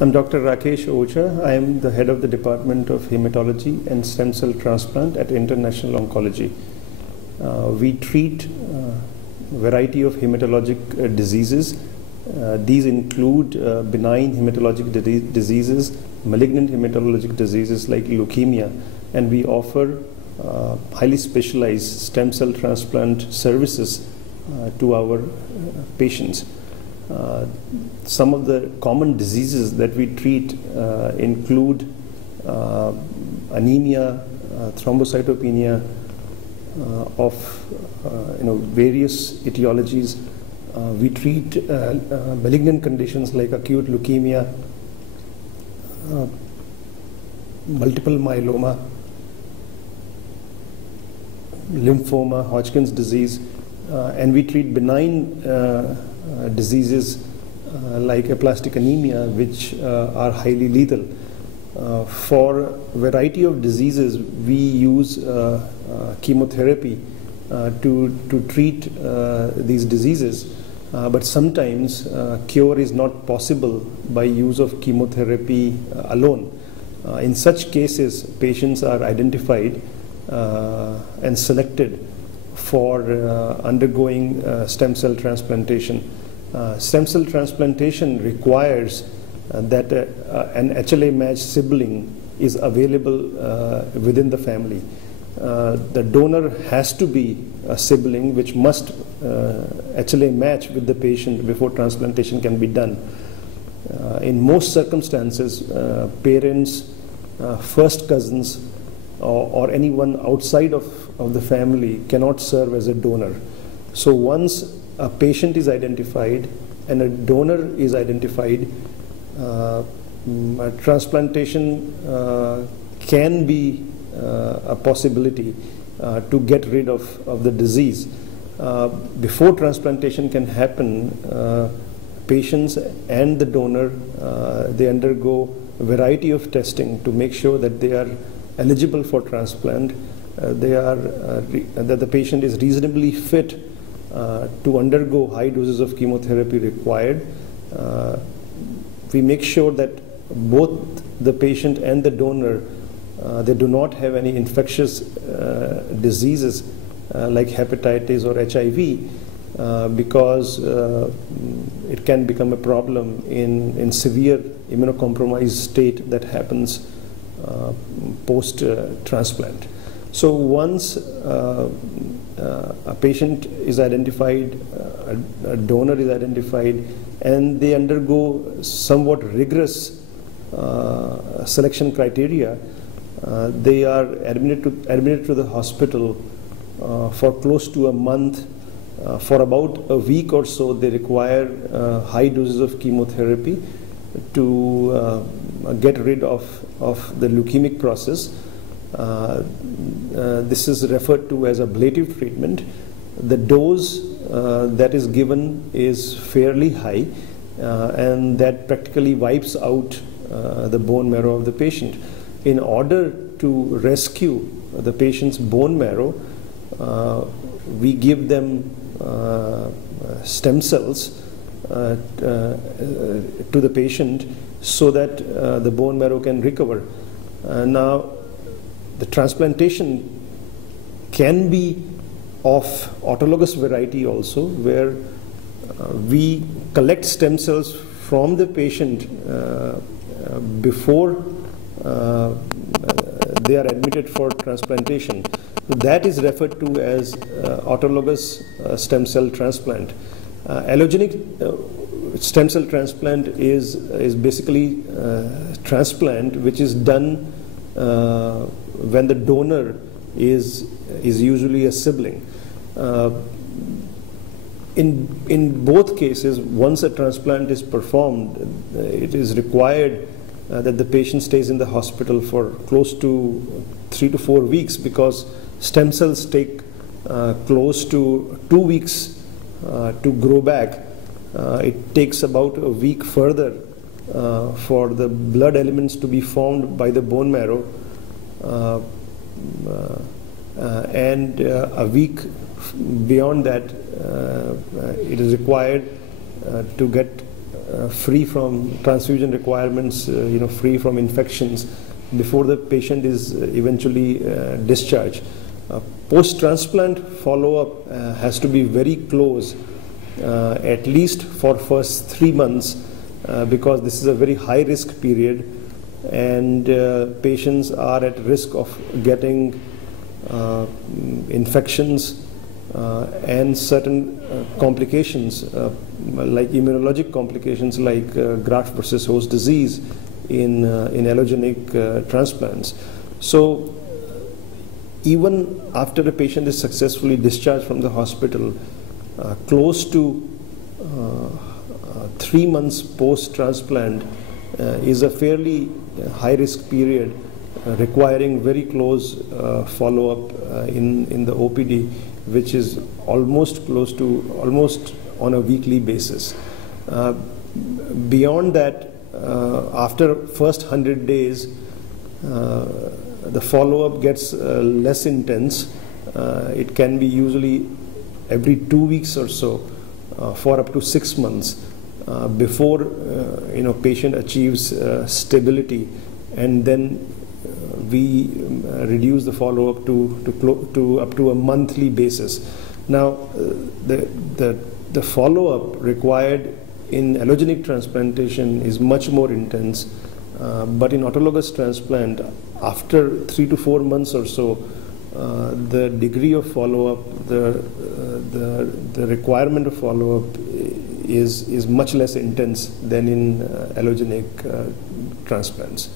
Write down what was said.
I'm Dr. Rakesh Ojha. I am the head of the Department of Hematology and Stem Cell Transplant at International Oncology. We treat a variety of hematologic diseases. These include benign hematologic diseases, malignant hematologic diseases like leukemia, and we offer highly specialized stem cell transplant services to our patients. Some of the common diseases that we treat include anemia, thrombocytopenia of various etiologies. We treat malignant conditions like acute leukemia, multiple myeloma, lymphoma, Hodgkin's disease, and we treat benign diseases like aplastic anemia, which are highly lethal. For a variety of diseases, we use chemotherapy to treat these diseases, but sometimes cure is not possible by use of chemotherapy alone. In such cases, patients are identified and selected for undergoing stem cell transplantation. Stem cell transplantation requires that an HLA-matched sibling is available within the family. The donor has to be a sibling which must HLA match with the patient before transplantation can be done. In most circumstances, parents, first cousins, or anyone outside of the family cannot serve as a donor. So once a patient is identified and a donor is identified, transplantation can be a possibility to get rid of the disease. Before transplantation can happen, patients and the donor, they undergo a variety of testing to make sure that they are eligible for transplant, that the patient is reasonably fit to undergo high doses of chemotherapy required. We make sure that both the patient and the donor, they do not have any infectious diseases like hepatitis or HIV, because it can become a problem in severe immunocompromised state that happens post-transplant. So once a patient is identified, a donor is identified, and they undergo somewhat rigorous selection criteria, they are admitted to the hospital for close to a month. For about a week or so, they require high doses of chemotherapy to get rid of the leukemic process. This is referred to as ablative treatment. The dose that is given is fairly high, and that practically wipes out the bone marrow of the patient. In order to rescue the patient's bone marrow, we give them stem cells to the patient so that the bone marrow can recover. Now, the transplantation can be of autologous variety also, where we collect stem cells from the patient before they are admitted for transplantation. So that is referred to as autologous stem cell transplant. Allogenic stem cell transplant is basically transplant which is done when the donor is usually a sibling. In both cases, once a transplant is performed, it is required that the patient stays in the hospital for close to 3 to 4 weeks, because stem cells take close to 2 weeks to grow back. It takes about a week further for the blood elements to be formed by the bone marrow, and a week beyond that it is required to get free from transfusion requirements, free from infections before the patient is eventually discharged. Post-transplant follow-up has to be very close, at least for first 3 months, because this is a very high-risk period, and patients are at risk of getting infections and certain complications, like immunologic complications like graft versus host disease in allogenic transplants. So even after a patient is successfully discharged from the hospital, close to 3 months post-transplant is a fairly high-risk period, requiring very close follow-up in the OPD, which is almost on a weekly basis. Beyond that, after first 100 days, the follow-up gets less intense. It can be usually every 2 weeks or so for up to 6 months before patient achieves stability, and then we reduce the follow-up to up to a monthly basis. Now, the follow-up required in allogenic transplantation is much more intense, but in autologous transplant, after 3 to 4 months or so, the degree of follow-up, the requirement of follow-up is much less intense than in allogenic transplants.